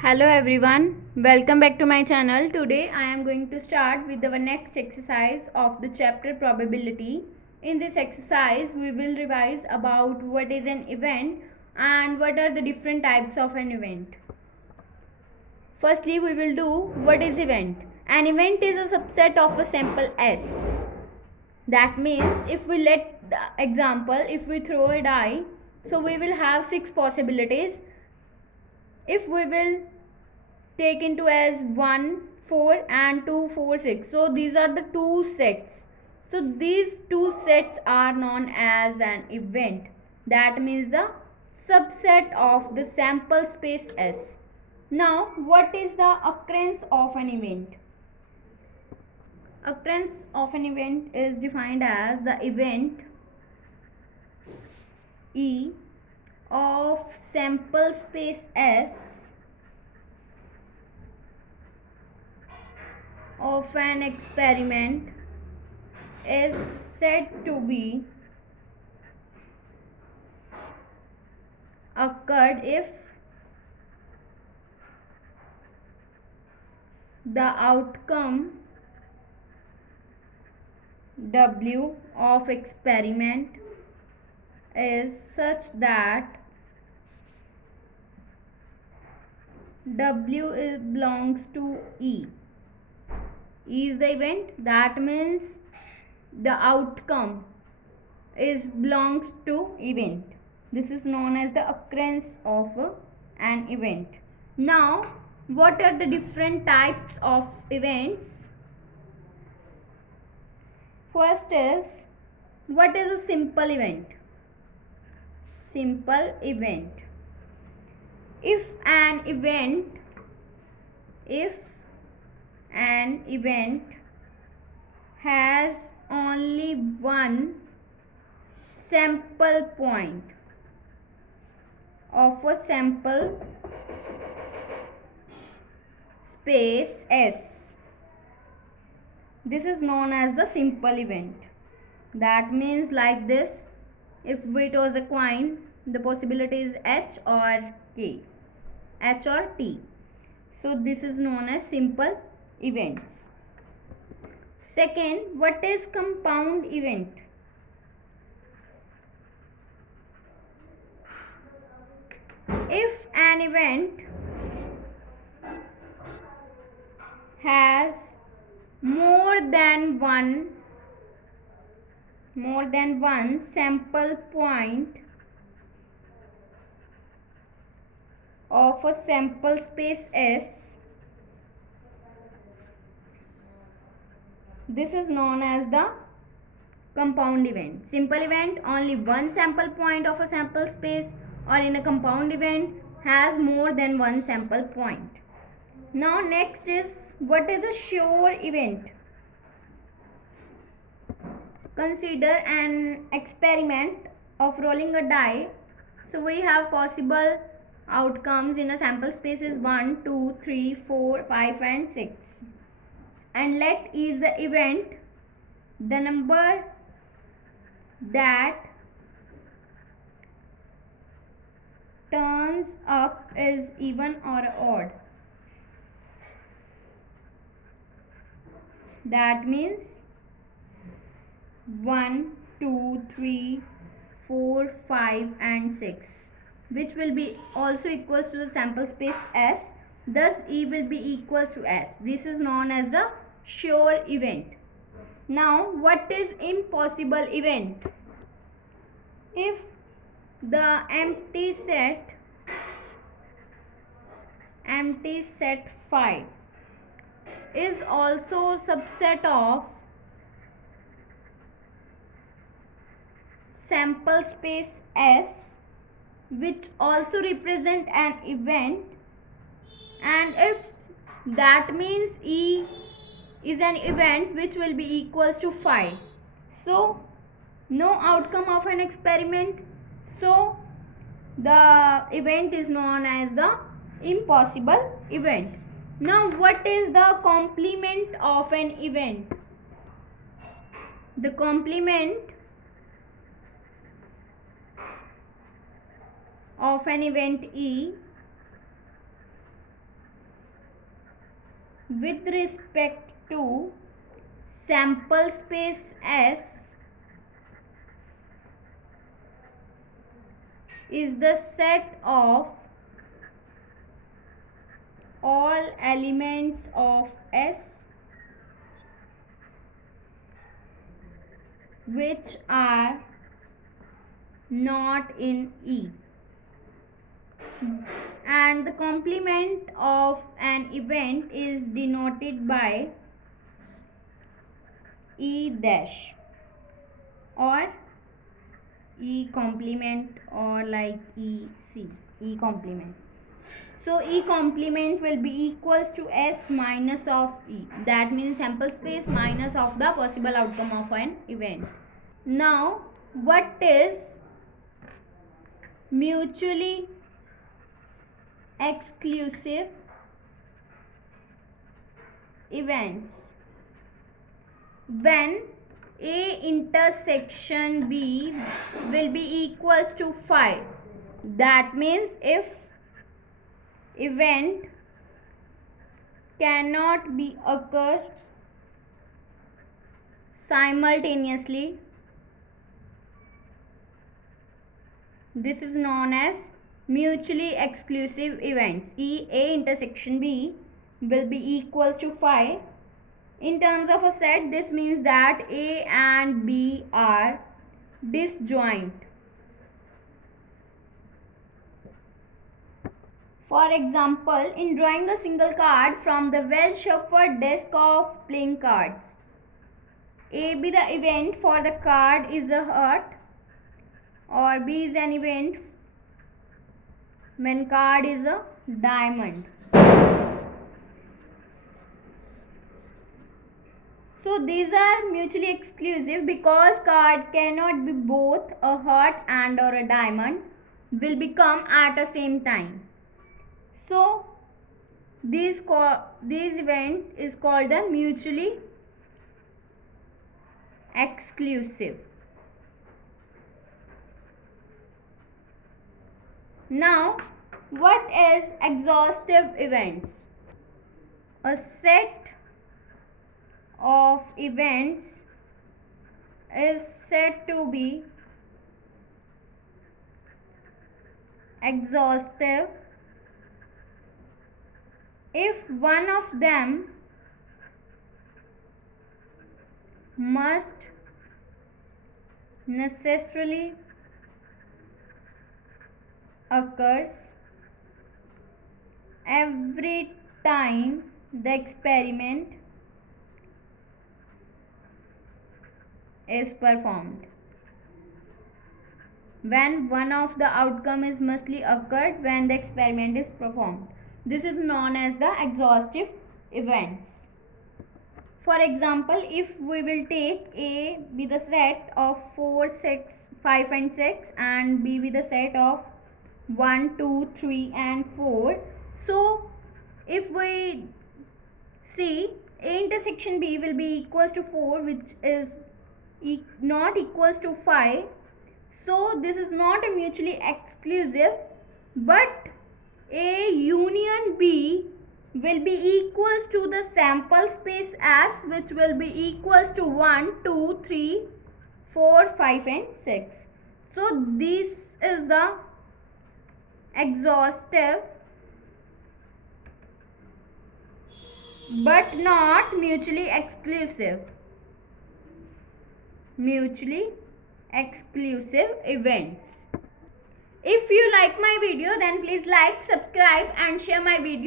Hello everyone, welcome back to my channel. Today I am going to start with our next exercise of the chapter probability. In this exercise we will revise about what is an event and what are the different types of an event. Firstly we will do what is event. An event is a subset of a sample S. That means if we let the example, if we throw a die, so we will have 6 possibilities. If we will take into as 1 4 and 2 4 6, so these are the two sets, so these two sets are known as an event. That means the subset of the sample space S. Now what is the occurrence of an event? Occurrence of an event is defined as the event E of sample space S of an experiment is said to be occurred if the outcome W of experiment is such that W belongs to E. E is the event, that means the outcome is belongs to event. This is known as the occurrence of an event. Now what are the different types of events? First is, what is a simple event? Simple event. If an event has only one sample point of a sample space S, this is known as the simple event. That means like this, if it was a coin, the possibility is H or K, H or T. So this is known as simple events. Second, what is compound event? If an event has more than one sample point of a sample space S, this is known as the compound event. Simple event, only one sample point of a sample space, or in a compound event has more than one sample point. Now next is, what is a sure event? Consider an experiment of rolling a die. So we have possible outcomes in a sample space is 1 2 3 4 5 and 6, and let is the event, the number that turns up is even or odd. That means 1 2 3 4 5 and 6, which will be also equals to the sample space S, thus E will be equals to S. This is known as the sure event. Now what is impossible event? If the empty set phi is also subset of sample space S, which also represent an event, and if that means E is an event which will be equals to phi, so no outcome of an experiment, so the event is known as the impossible event. Now what is the complement of an event? The complement of an event E with respect to sample space S is the set of all elements of S which are not in E, and the complement of an event is denoted by E dash or E complement, or like E complement. So E complement will be equals to S minus of E. That means sample space minus of the possible outcome of an event. Now, what is mutually exclusive events? When A intersection B will be equals to phi. That means if event cannot be occur simultaneously, this is known as mutually exclusive events. A intersection B will be equals to phi. In terms of a set, this means that A and B are disjoint. For example, in drawing a single card from the well shuffled deck of playing cards, A be the event for the card is a heart, or B is an event when card is a diamond. So these are mutually exclusive because card cannot be both a heart and or a diamond will become at the same time. So this event is called a mutually exclusive. Now, what is exhaustive events? A set of events is said to be exhaustive if one of them must necessarily occurs every time the experiment is performed. When one of the outcome is mustly occurred when the experiment is performed. This is known as the exhaustive events. For example, if we will take A be the set of 4, 6, 5 and 6 and B be the set of 1, 2, 3 and 4. So, if we see A intersection B will be equals to 4, which is not equals to 5. So, this is not a mutually exclusive, but A union B will be equals to the sample space S, which will be equals to 1, 2, 3, 4, 5 and 6. So, this is the exhaustive but not mutually exclusive. Mutually exclusive events. If you like my video, then please like, subscribe and share my video.